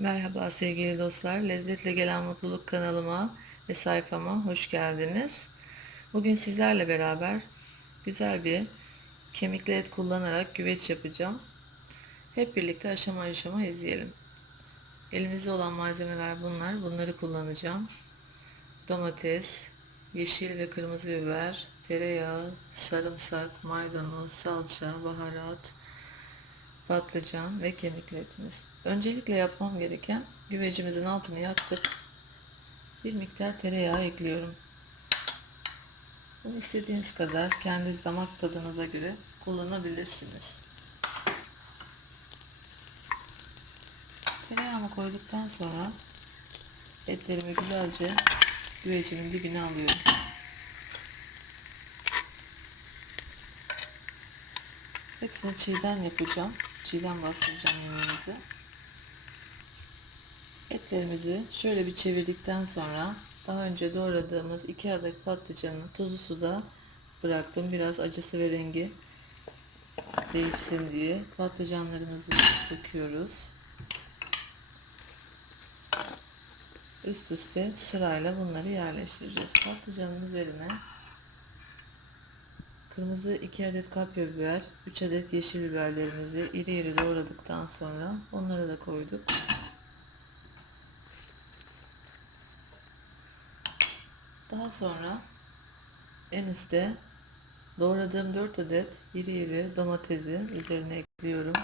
Merhaba sevgili dostlar. Lezzetle Gelen Mutluluk kanalıma ve sayfama hoş geldiniz. Bugün sizlerle beraber güzel bir kemikli et kullanarak güveç yapacağım. Hep birlikte aşama aşama izleyelim. Elimizde olan malzemeler bunlar. Bunları kullanacağım. Domates, yeşil ve kırmızı biber, tereyağı, sarımsak, maydanoz, salça, baharat, patlıcan ve kemikli etimiz. Öncelikle yapmam gereken güvecimizin altını yaktık. Bir miktar tereyağı ekliyorum. Bunu istediğiniz kadar kendi damak tadınıza göre kullanabilirsiniz. Tereyağımı koyduktan sonra etlerimi güzelce güvecimin dibine alıyorum. Hepsini çiğden yapacağım. Çiğden bastıracağım yemeğimizi. Etlerimizi şöyle bir çevirdikten sonra daha önce doğradığımız 2 adet patlıcanı tuzlu suda bıraktım. Biraz acısı ve rengi değişsin diye patlıcanlarımızı döküyoruz. Üst üste sırayla bunları yerleştireceğiz. Patlıcanın üzerine Kırmızı 2 adet kapya biber, 3 adet yeşil biberlerimizi iri iri doğradıktan sonra onları da koyduk. Daha sonra en üstte doğradığım 4 adet iri iri domatesi üzerine ekliyorum.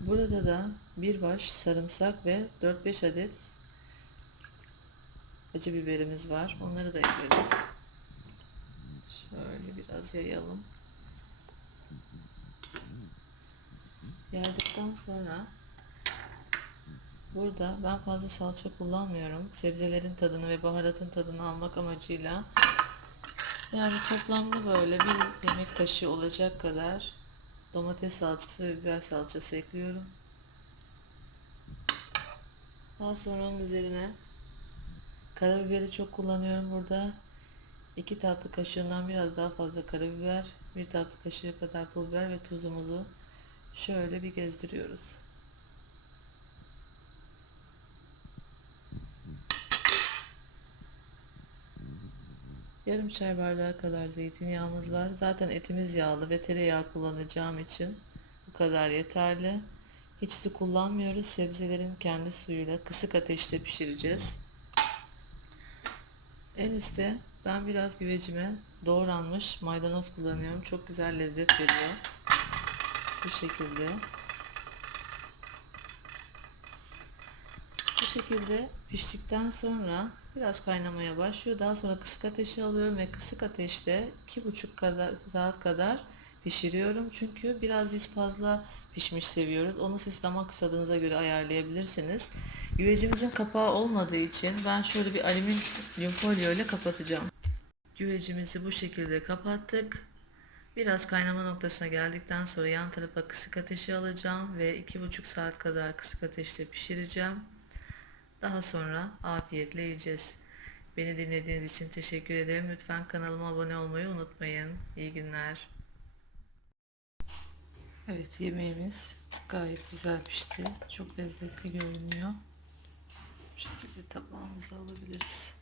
Burada da bir baş sarımsak ve 4-5 adet acı biberimiz var. Onları da ekledik. Şöyle biraz yayalım. Yaydıktan sonra burada ben fazla salça kullanmıyorum. Sebzelerin tadını ve baharatın tadını almak amacıyla yani toplamda böyle bir yemek kaşığı olacak kadar domates salçası ve biber salçası ekliyorum. Daha sonra onun üzerine Karabiberi çok kullanıyorum burada. 2 tatlı kaşığından biraz daha fazla karabiber, 1 tatlı kaşığı kadar pul biber ve tuzumuzu şöyle bir gezdiriyoruz. Yarım çay bardağı kadar zeytinyağımız var. Zaten etimiz yağlı ve tereyağı kullanacağım için bu kadar yeterli. Hiç su kullanmıyoruz. Sebzelerin kendi suyuyla kısık ateşte pişireceğiz. En üstte ben biraz güvecime doğranmış maydanoz kullanıyorum. Çok güzel lezzet veriyor. Bu şekilde. Bu şekilde piştikten sonra biraz kaynamaya başlıyor. Daha sonra kısık ateşe alıyorum ve kısık ateşte 2,5 kadar, saat kadar pişiriyorum. Çünkü biraz biz fazla pişmiş seviyoruz. Onu siz damak tadınıza göre ayarlayabilirsiniz. Güvecimizin kapağı olmadığı için ben şöyle bir alüminyum folyo ile kapatacağım. Güvecimizi bu şekilde kapattık. Biraz kaynama noktasına geldikten sonra yan tarafa kısık ateşe alacağım ve 2,5 saat kadar kısık ateşte pişireceğim. Daha sonra afiyetle yiyeceğiz. Beni dinlediğiniz için teşekkür ederim. Lütfen kanalıma abone olmayı unutmayın. İyi günler. Evet yemeğimiz gayet güzel pişti. Çok lezzetli görünüyor. Bu şekilde tabağımıza alabiliriz.